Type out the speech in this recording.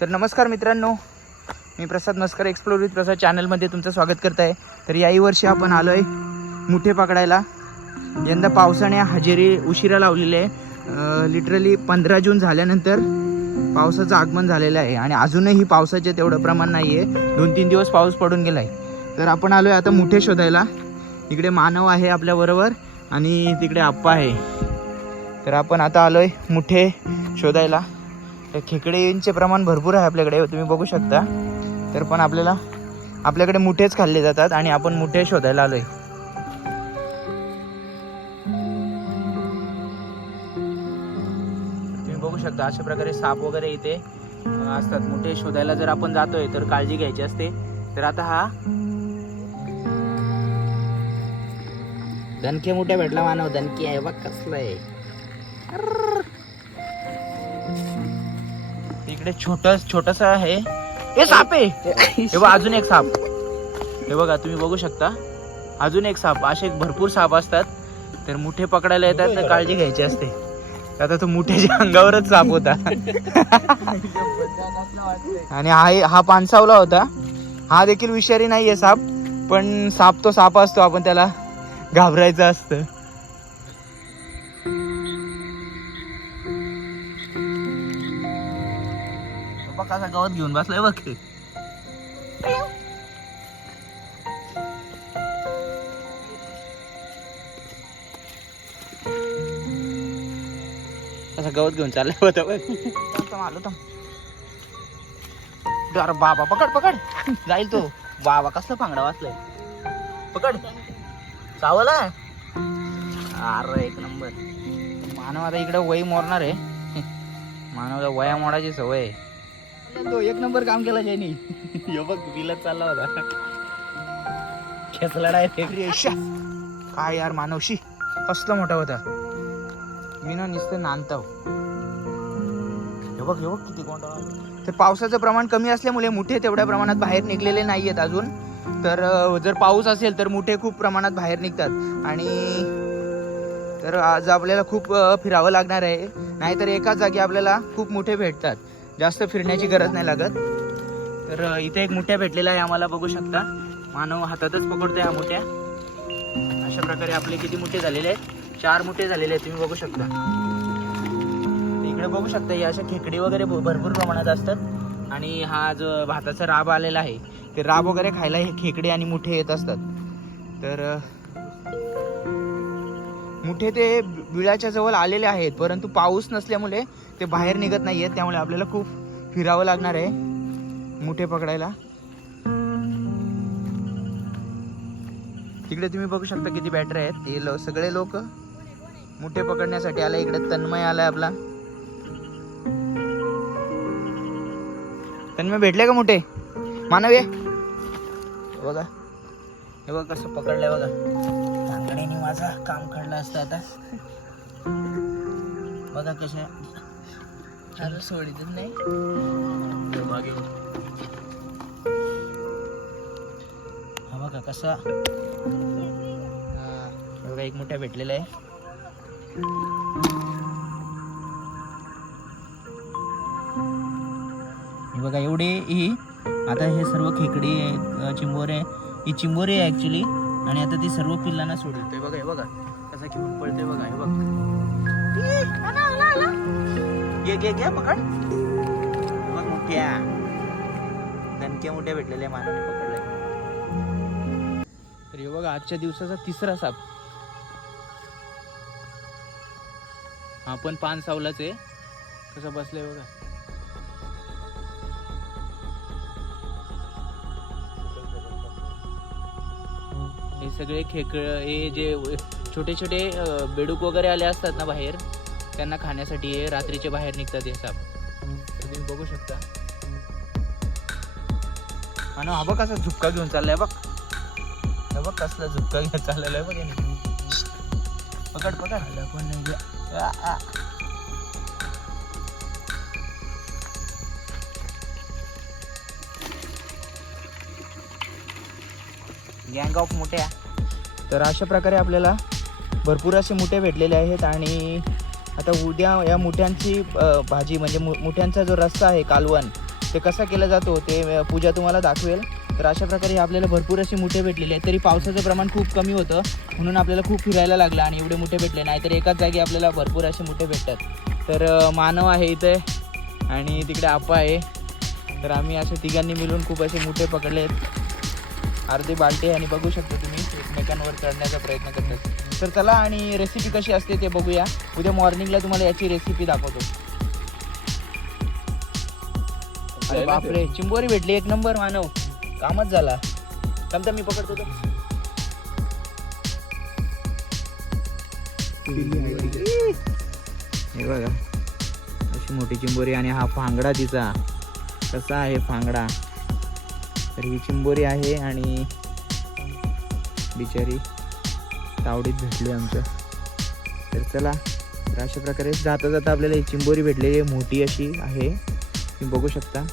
तर नमस्कार मित्रांनो मी प्रसाद मस्कर एक्सप्लोर विथ प्रसाद चॅनलमध्ये तुमचं स्वागत करत आहे. तर याही वर्षी आपण आलो आहे मुठे पकडायला. यंदा पावसाने हजेरी उशिरा लावलेली आहे. लिटरली पंधरा जून झाल्यानंतर पावसाचं आगमन झालेलं आहे आणि अजूनही पावसाचे तेवढं प्रमाण नाही आहे दोन तीन दिवस पाऊस पडून गेला आहे तर आपण आलो आहे आता मुठे शोधायला. इकडे मानव आहे आपल्याबरोबर आणि तिकडे आप्पा आहे. तर आपण आता आलो आहे मुठे शोधायला. तर खेकडेंचे प्रमाण भरपूर आहे आपल्याकडे तुम्ही बघू शकता. तर पण आपल्याला आपल्याकडे मुठेच खाल्ले जातात आणि आपण मुठे शोधायला आलोय. तुम्ही बघू शकता अशा प्रकारे साप वगैरे इथे असतात. मुठे शोधायला जर आपण जातोय तर काळजी घ्यायची असते. तर आता हा दणके मुठे भेटला मानव दणके आहे बघ कसलं आहे. इकडे छोटस छोटस आहे. हे साप आहे. हे बघा अजून एक साप. हे बघा तुम्ही बघू शकता. अजून एक साप. असे भरपूर साप असतात. तर मुठे पकडायला येतात तर काळजी घ्यायची असते. आता तो मुठ्याच्या अंगावरच साप होता. आणि हा हा पानसावला होता. हा देखील विषारी नाहीये साप पण साप तो साप असतो. आपण त्याला घाबरायचं असतं. कसा गवत घेऊन बसलाय बघ कसा गवत घेऊन चाललाय होता बघ. आलो थांब. अरे बाबा पकड पकड. जाईल तो. बाबा कसला पांगडा वाचलाय. पकड. चावला? अरे एक नंबर. मानव आता इकडे वय मोरणार आहे. मानवला वया मोडायची सवय आहे. तो एक नंबर काम केला ज्यांनी. हे बघ विलत चालला होता. खेचला डायरेक्ट काय यार मानवशी. कसला मोठा होता. मी ना नुसतं नांदताव हे बघ हे बघ किती कोणता तर पावसाचं प्रमाण कमी असल्यामुळे मुठे तेवढ्या प्रमाणात बाहेर निघलेले नाही आहेत अजून. तर जर पाऊस असेल तर मुठे खूप प्रमाणात बाहेर निघतात. आणि तर आज आपल्याला खूप फिरावं लागणार आहे. नाहीतर एकाच जागी आपल्याला खूप मोठे भेटतात. जास्त फिरण्याची गरज नाही लागत. तर इथे एक मुठ्या भेटलेला आहे आम्हाला बघू शकता. मानव हातातच पकडतोय या मुठ्या. अशा प्रकारे आपले किती मुठे झालेले आहेत? चार मुठे झालेले आहेत तुम्ही बघू शकता. इकडे बघू शकता या अशा खेकडी वगैरे भ- भरपूर प्रमाणात असतात. आणि हा जो भाताचा राब आलेला आहे ते राब वगैरे खायला हे खेकडे आणि मुठे येत असतात. तर मुठे ते बिळाच्या जवळ आलेले आहेत परंतु पाऊस नसल्यामुळे ते बाहेर निघत नाही आहेत त्यामुळे आपल्याला खूप फिरावं लागणार आहे मुठे पकडायला. तिकडे तुम्ही बघू शकता किती बॅटरी आहेत. ते लो सगळे लोक मुठे पकडण्यासाठी आले. इकडे तन्मय आलाय आपला. तन्मय भेटले का मुठे? मानव? ये बघा. हे बघा कसं पकडलंय बघा. माझा काम काढलं असतं आता. बघा कशा अरे सोडीतच नाही. मागे. हा बघा कसा. बघा एक मोठ्या भेटलेला आहे. बघा एवढे ही आता हे सर्व खेकडी चिंबोरे. ही चिंबोरी आहे ऍक्च्युली आणि आता ती सर्व पिल्लांना सोडवतोय. बघा हे बघा. कसा घेऊन पळतोय बघा हे बघ. घे घे घे पकड. बघ मोठ्या. दणक्या मोठ्या भेटलेल्या मानवने पकडलाय. तर हे बघा आजच्या दिवसाचा तिसरा साप. हा पण पान सावलाच आहे. कसं बसलंय बघा. हे सगळे खेकळ हे जे छोटे छोटे बेडूक वगैरे आले असतात ना बाहेर त्यांना खाण्यासाठी हे रात्रीचे बाहेर निघतात हे साप. तर तुम्ही बघू शकता. आणि हा बघ कसा झुपका घेऊन चाललाय बघ. हे बघ कसला झुपका घेऊन चाललेला आहे बघ. पकड पकड. पण नाही गँग ऑफ मोठ्या. तर अशा प्रकारे आपल्याला भरपूर असे मुठे भेटलेले आहेत आणि आता उद्या या मुठ्यांची भाजी म्हणजे मु मुठ्यांचा जो रस्ता आहे कालवण ते कसा केला जातो ते पूजा तुम्हाला दाखवेल. तर अशा प्रकारे आपल्याला भरपूर असे मुठे भेटलेले आहेत. तरी पावसाचं प्रमाण खूप कमी होतं म्हणून आपल्याला खूप फिरायला लागलं आणि एवढे मुठे भेटले नाहीतर एकाच जागी आपल्याला भरपूर असे मुठे भेटतात. तर मानव आहे इथे आणि तिकडे आपा आहे. तर आम्ही असे तिघांनी मिळून खूप असे मुठे पकडले आहेत अर्धे बालटे आणि बघू शकता तुम्ही एकमेकांवर चढण्याचा प्रयत्न करतात तर चला आणि रेसिपी कशी असते ते बघूया. उद्या मॉर्निंगला तुम्हाला याची रेसिपी दाखवतो. अरे बापरे चिंबोरी भेटली. एक नंबर मानव. कामच झाला. थांबता मी पकडतो तो. हे बघा. अशी मोठी चिंबोरी आणि हा फांगडा तिचा. कसा आहे फांगडा? तर ही चिंबोरी आहे आणि बिचारी तावडीत भेटली आमचं तर चला तर अशा प्रकारे जाता जाता आपल्याला ही चिंबोरी भेटलेली आहे. मोठी अशी आहे. तुम्ही बघू शकता.